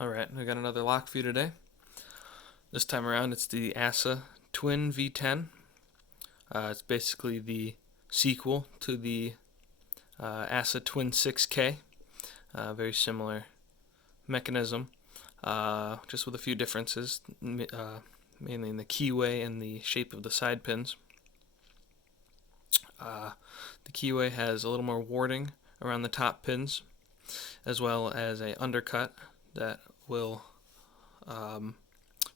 Alright, I got another lock for you today. This time around it's the ASSA Twin V-10. It's basically the sequel to the ASSA Twin 6K. Very similar mechanism, just with a few differences, mainly in the keyway and the shape of the side pins. The keyway has a little more warding around the top pins, as well as an undercut that will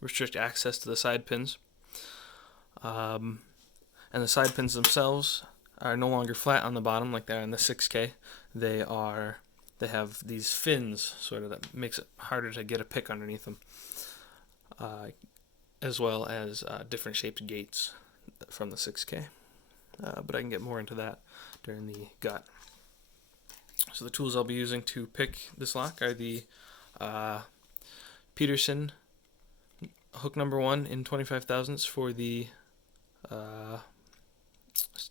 restrict access to the side pins. And the side pins themselves are no longer flat on the bottom like they are in the 6K. They have these fins, sort of, that makes it harder to get a pick underneath them, as well as different shaped gates from the 6K. But I can get more into that during the gut. So the tools I'll be using to pick this lock are the Peterson hook number 1 in 25 thousandths for the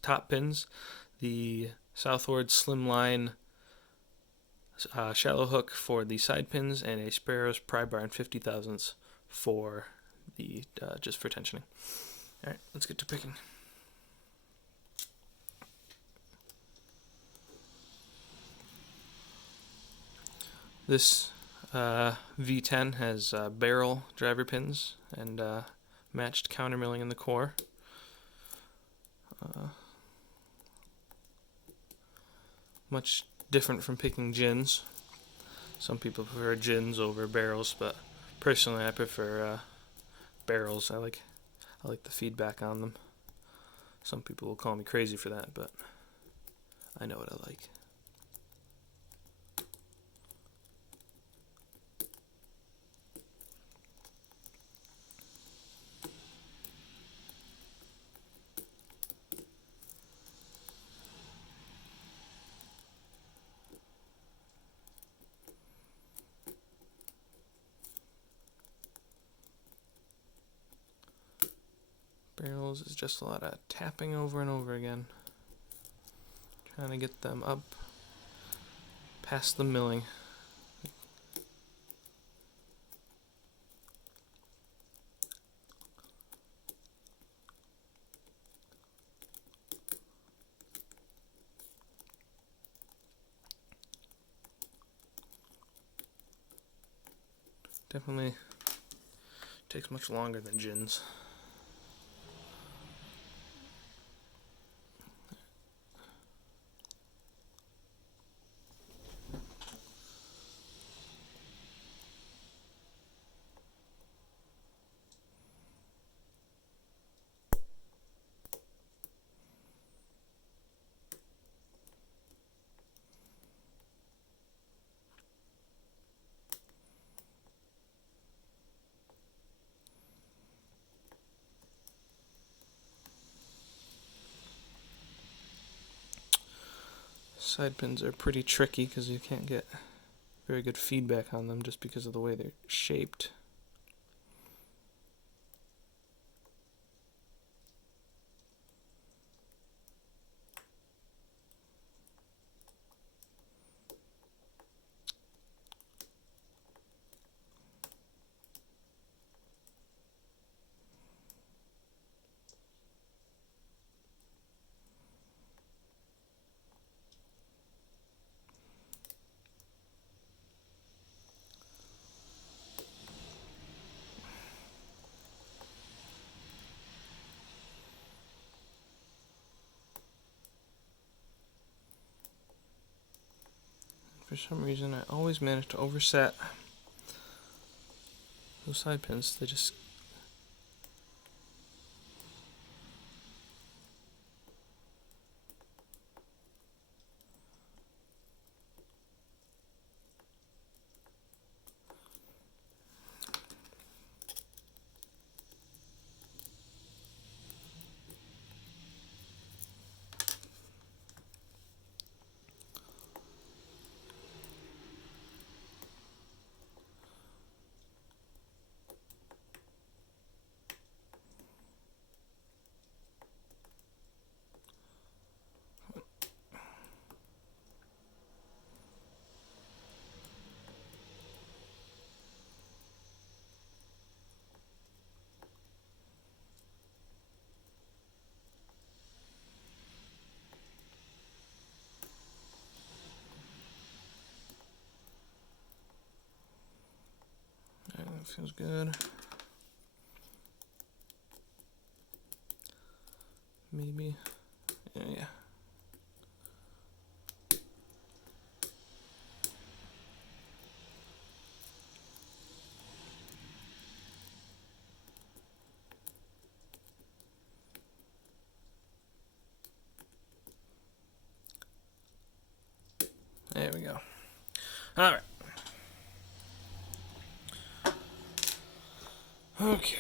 top pins, the Southward Slimline shallow hook for the side pins, and a Sparrow's pry bar in 50 thousandths for the just for tensioning. Alright, let's get to picking. This V10 has barrel driver pins and matched countermilling in the core. Much different from picking gins. Some people prefer gins over barrels, but personally I prefer barrels. I like the feedback on them. Some people will call me crazy for that, but I know what I like. Barrels is just a lot of tapping over and over again, trying to get them up past the milling. Definitely takes much longer than gins. Side pins are pretty tricky because you can't get very good feedback on them just because of the way they're shaped. For some reason, I always manage to overset those side pins. They just That feels good. Maybe. Yeah. There we go. All right. Okay.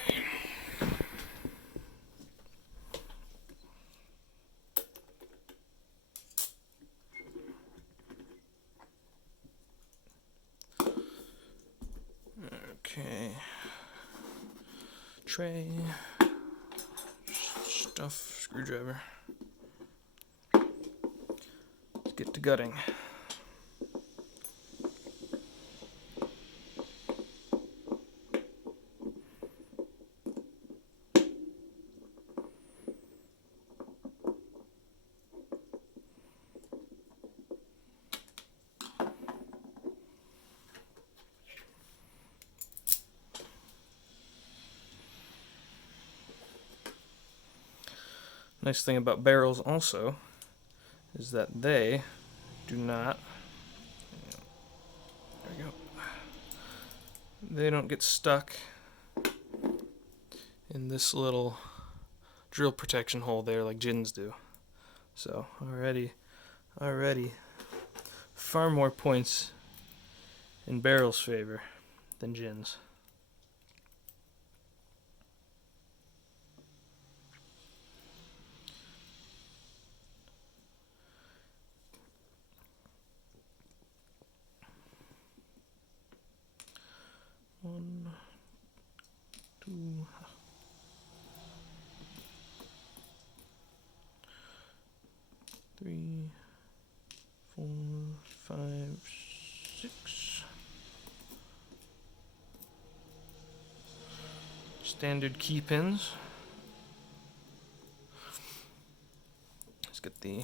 Okay. Tray. Stuff. Screwdriver. Let's get to gutting. Nice thing about barrels also is that they do not, there we go, they don't get stuck in this little drill protection hole there like gins do. So already far more points in barrels' favor than gins. One, two, three, 4, 5, 6. Standard key pins. Let's get the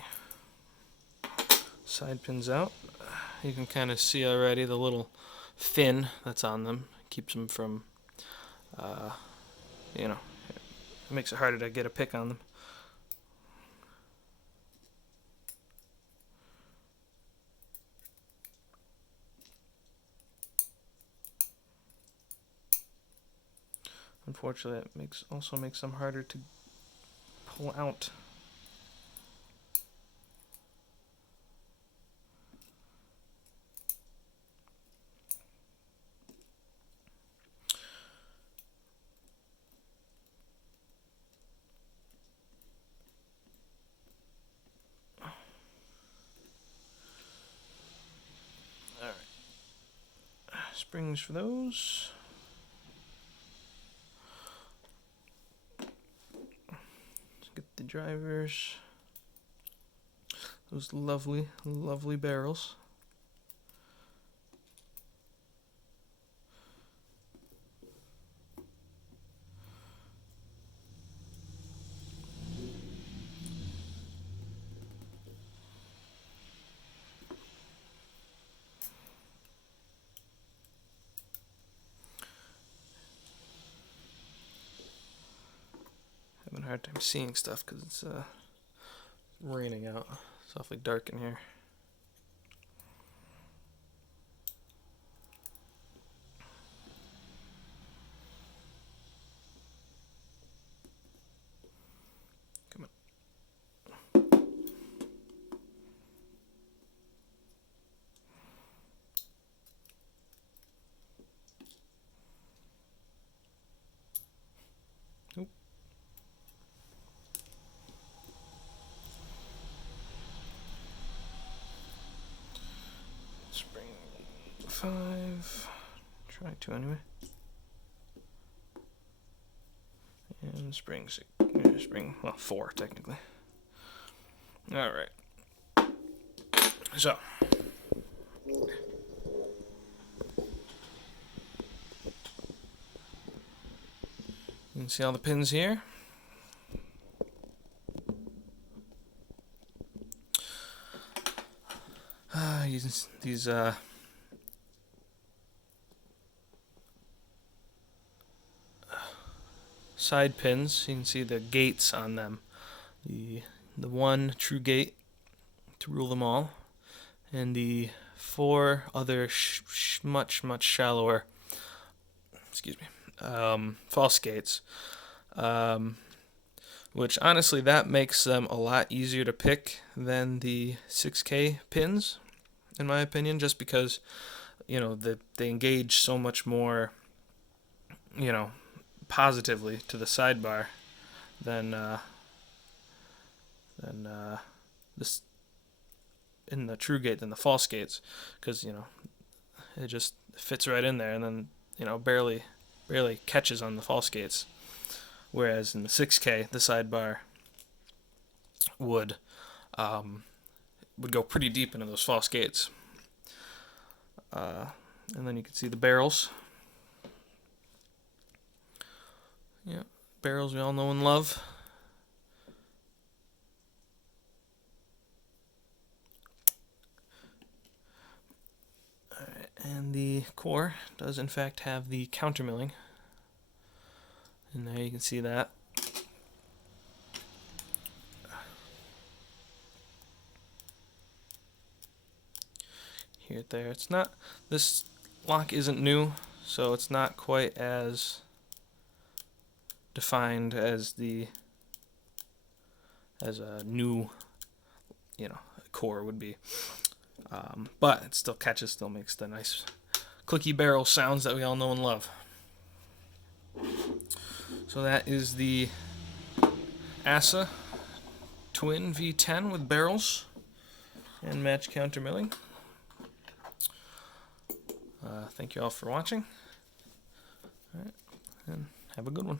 side pins out. You can kind of see already the little fin that's on them. Keeps them from, it makes it harder to get a pick on them. Unfortunately, it also makes them harder to pull out. Alright. Springs for those. Let's get the drivers. Those lovely barrels. Having a hard time seeing stuff because it's raining out. It's awfully dark in here. Come on. Nope. Spring 5. Try 2 anyway. And spring 6. Spring, well, 4 technically. Alright. So. You can see all the pins here. These side pins. You can see the gates on them. The one true gate to rule them all, and the 4 other much shallower, false gates. Which honestly, that makes them a lot easier to pick than the 6K pins, in my opinion, just because they engage so much more positively to the sidebar than this in the true gate than the false gates, because it just fits right in there, and then barely catches on the false gates, whereas in the 6K the sidebar would go pretty deep into those false gates. And then you can see the barrels. Yeah, barrels we all know and love. And the core does in fact have the countermilling. And there you can see that. Here, there. It's not. This lock isn't new, so it's not quite as defined as a new, core would be. But it still catches, still makes the nice clicky barrel sounds that we all know and love. So that is the ASSA Twin V-10 with barrels and match countermilling. Thank you all for watching. All right, and have a good one.